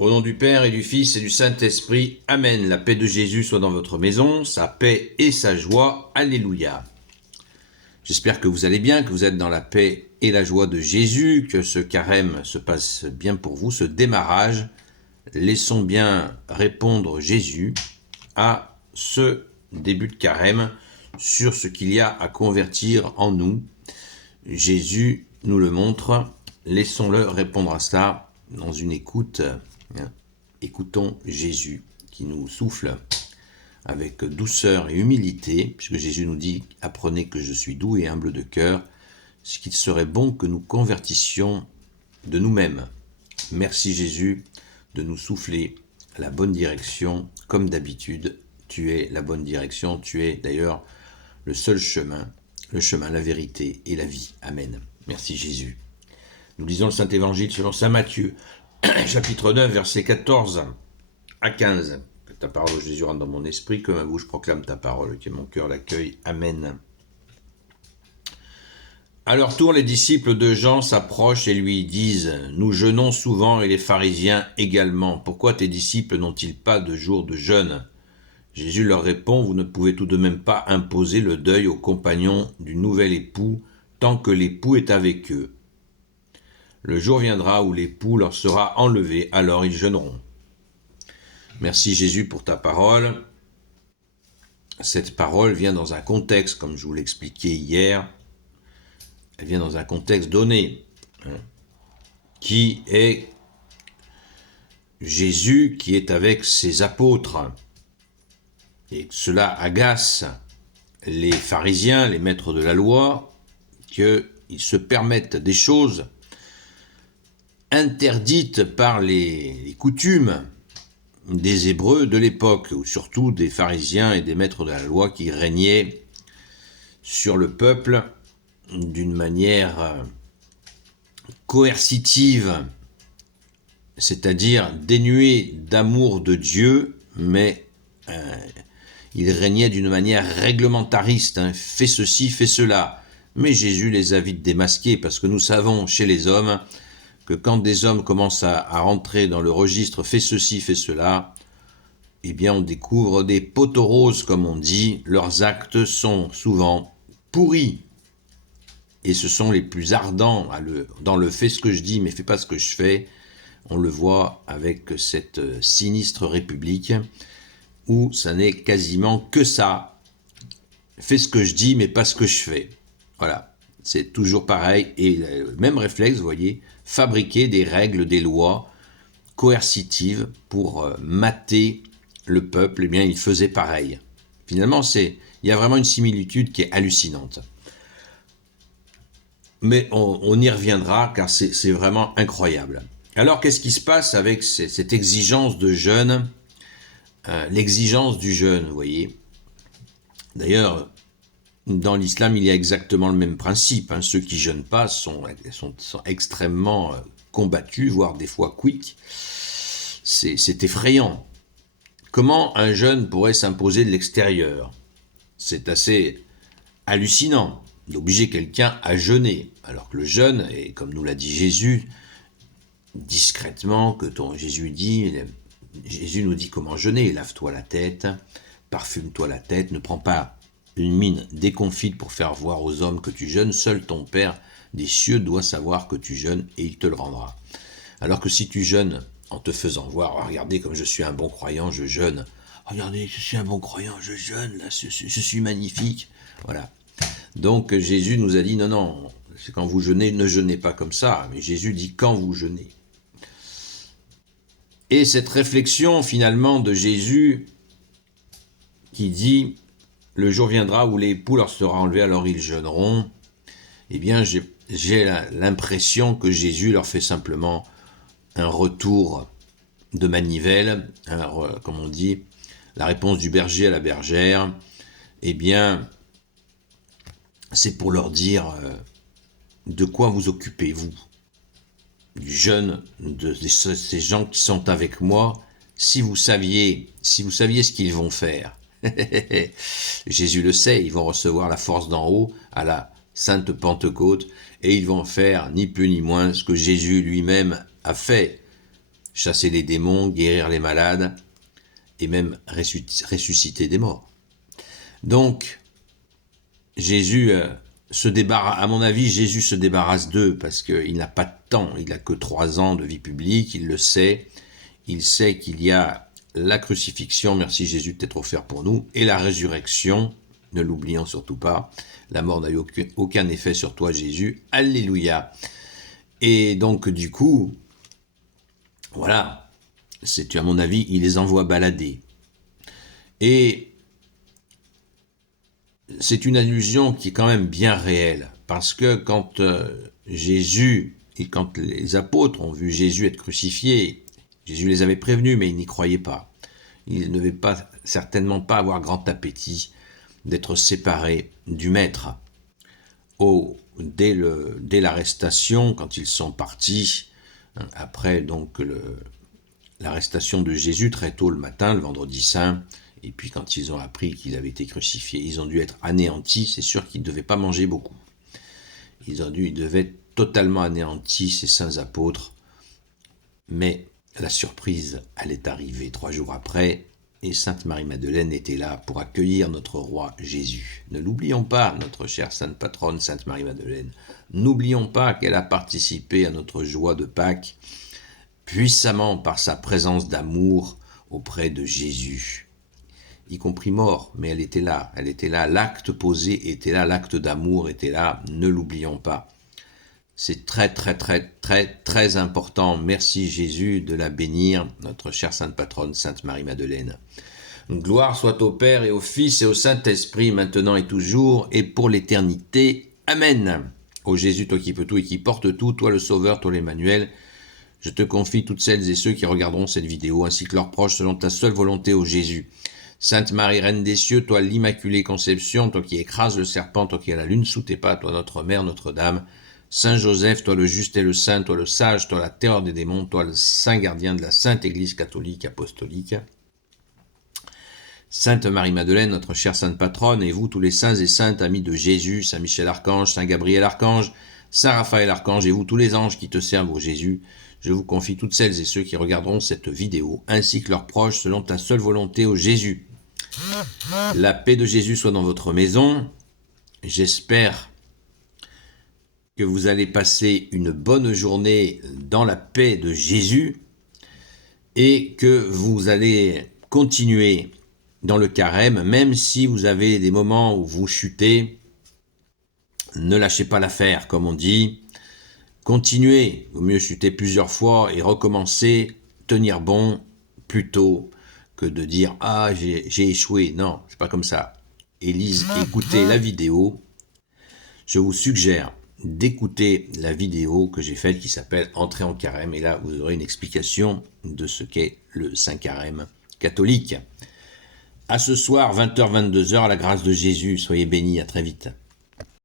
Au nom du Père et du Fils et du Saint-Esprit, Amen. La paix de Jésus soit dans votre maison, sa paix et sa joie. Alléluia. J'espère que vous allez bien, que vous êtes dans la paix et la joie de Jésus, que ce carême se passe bien pour vous, ce démarrage. Laissons bien répondre Jésus à ce début de carême sur ce qu'il y a à convertir en nous. Jésus nous le montre, laissons-le répondre à cela dans une écoute. Écoutons Jésus qui nous souffle avec douceur et humilité, puisque Jésus nous dit « Apprenez que je suis doux et humble de cœur, ce qu'il serait bon que nous convertissions de nous-mêmes. » Merci Jésus de nous souffler la bonne direction, comme d'habitude. Tu es la bonne direction, tu es d'ailleurs le seul chemin, la vérité et la vie. Amen. Merci Jésus. Nous lisons le Saint-Évangile selon saint Matthieu, chapitre 9, versets 14 à 15. Que ta parole, Jésus, rentre dans mon esprit, que ma bouche proclame ta parole, que mon cœur l'accueille. Amen. À leur tour, les disciples de Jean s'approchent et lui disent « Nous jeûnons souvent et les pharisiens également. Pourquoi tes disciples n'ont-ils pas de jour de jeûne ?» Jésus leur répond « Vous ne pouvez tout de même pas imposer le deuil aux compagnons du nouvel époux tant que l'époux est avec eux. Le jour viendra où l'époux leur sera enlevé, alors ils jeûneront. » Merci Jésus pour ta parole. Cette parole vient dans un contexte, comme je vous l'expliquais hier, elle vient dans un contexte donné, qui est Jésus qui est avec ses apôtres. Et cela agace les pharisiens, les maîtres de la loi, qu'ils se permettent des choses interdites par les coutumes des Hébreux de l'époque, ou surtout des pharisiens et des maîtres de la loi qui régnaient sur le peuple d'une manière coercitive, c'est-à-dire dénuée d'amour de Dieu, mais ils régnaient d'une manière réglementariste, fais ceci, fais cela. Mais Jésus les a vite démasqués, parce que nous savons chez les hommes que quand des hommes commencent à rentrer dans le registre « fais ceci, fais cela », eh bien on découvre des poteaux roses, comme on dit. Leurs actes sont souvent pourris. Et ce sont les plus ardents dans le « fais ce que je dis, mais fais pas ce que je fais ». On le voit avec cette sinistre république, où ça n'est quasiment que ça. Fais ce que je dis, mais pas ce que je fais. Voilà. C'est toujours pareil, et le même réflexe, vous voyez, fabriquer des règles, des lois coercitives pour mater le peuple, eh bien il faisait pareil. Finalement, il y a vraiment une similitude qui est hallucinante. Mais on y reviendra, car c'est vraiment incroyable. Alors, qu'est-ce qui se passe avec cette exigence de jeûne, l'exigence du jeûne, vous voyez. D'ailleurs, dans l'islam, il y a exactement le même principe. Ceux qui jeûnent pas sont extrêmement combattus, voire des fois quick. C'est effrayant. Comment un jeûne pourrait s'imposer de l'extérieur? C'est assez hallucinant d'obliger quelqu'un à jeûner, alors que le jeûne, et comme nous l'a dit Jésus, discrètement, Jésus nous dit comment jeûner. Lave-toi la tête, parfume-toi la tête, ne prends pas une mine déconfite pour faire voir aux hommes que tu jeûnes. Seul ton Père des cieux doit savoir que tu jeûnes et il te le rendra. Alors que si tu jeûnes en te faisant voir, oh, regardez comme je suis un bon croyant, je jeûne. Regardez, je suis un bon croyant, je jeûne, là, je suis magnifique. Voilà. Donc Jésus nous a dit non, c'est quand vous jeûnez, ne jeûnez pas comme ça. Mais Jésus dit quand vous jeûnez. Et cette réflexion finalement de Jésus qui dit « Le jour viendra où l'époux leur sera enlevé, alors ils jeûneront », eh bien j'ai l'impression que Jésus leur fait simplement un retour de manivelle, comme on dit, la réponse du berger à la bergère. Eh bien, c'est pour leur dire de quoi vous occupez-vous, du jeûne de ces gens qui sont avec moi. Si vous saviez ce qu'ils vont faire. Jésus le sait, ils vont recevoir la force d'en haut à la Sainte Pentecôte et ils vont faire ni plus ni moins ce que Jésus lui-même a fait. chasser les démons, guérir les malades et même ressusciter des morts. Donc, Jésus se débarrasse, à mon avis, Jésus se débarrasse d'eux parce qu'il n'a pas de temps, il n'a que 3 ans de vie publique, il le sait, il sait qu'il y a la crucifixion, merci Jésus de t'être offert pour nous, et la résurrection, ne l'oublions surtout pas, la mort n'a eu aucun effet sur toi Jésus, alléluia. Et donc du coup, voilà, c'est à mon avis, il les envoie balader. Et c'est une allusion qui est quand même bien réelle, parce que quand Jésus et quand les apôtres ont vu Jésus être crucifié, Jésus les avait prévenus, mais ils n'y croyaient pas. Ils ne devaient pas, certainement pas avoir grand appétit d'être séparés du Maître. Dès l'arrestation, quand ils sont partis, après donc l'arrestation de Jésus très tôt le matin, le vendredi saint, et puis quand ils ont appris qu'il avait été crucifié, ils ont dû être anéantis, c'est sûr qu'ils ne devaient pas manger beaucoup. Ils devaient être totalement anéantis, ces saints apôtres, mais la surprise allait arriver 3 jours après, et Sainte Marie-Madeleine était là pour accueillir notre roi Jésus. Ne l'oublions pas, notre chère sainte patronne, Sainte Marie-Madeleine. N'oublions pas qu'elle a participé à notre joie de Pâques, puissamment par sa présence d'amour auprès de Jésus. Y compris mort, mais elle était là, l'acte posé était là, l'acte d'amour était là, ne l'oublions pas. C'est très très très très très important. Merci Jésus de la bénir, notre chère sainte patronne, Sainte Marie-Madeleine. Gloire soit au Père et au Fils et au Saint-Esprit, maintenant et toujours, et pour l'éternité. Amen. Ô Jésus, toi qui peux tout et qui porte tout, toi le Sauveur, toi l'Emmanuel, je te confie toutes celles et ceux qui regarderont cette vidéo, ainsi que leurs proches, selon ta seule volonté, ô Jésus. Sainte Marie, Reine des cieux, toi l'Immaculée Conception, toi qui écrases le serpent, toi qui as la lune sous tes pas, toi notre Mère, Notre-Dame, Saint Joseph, toi le juste et le saint, toi le sage, toi la terreur des démons, toi le saint gardien de la Sainte Église catholique apostolique. Sainte Marie-Madeleine, notre chère sainte patronne, et vous tous les saints et saintes amis de Jésus, Saint Michel Archange, Saint Gabriel Archange, Saint Raphaël Archange, et vous tous les anges qui te servent au Jésus, je vous confie toutes celles et ceux qui regarderont cette vidéo, ainsi que leurs proches, selon ta seule volonté au Jésus. La paix de Jésus soit dans votre maison. J'espère que vous allez passer une bonne journée dans la paix de Jésus et que vous allez continuer dans le carême, même si vous avez des moments où vous chutez, ne lâchez pas l'affaire, comme on dit. Continuez, vaut mieux chuter plusieurs fois et recommencer, tenir bon, plutôt que de dire « Ah, j'ai échoué ». Non, c'est pas comme ça. Écoutez la vidéo. Je vous suggère d'écouter la vidéo que j'ai faite qui s'appelle « Entrer en carême ». Et là, vous aurez une explication de ce qu'est le Saint Carême catholique. À ce soir, 20h, 22h, à la grâce de Jésus. Soyez bénis, à très vite.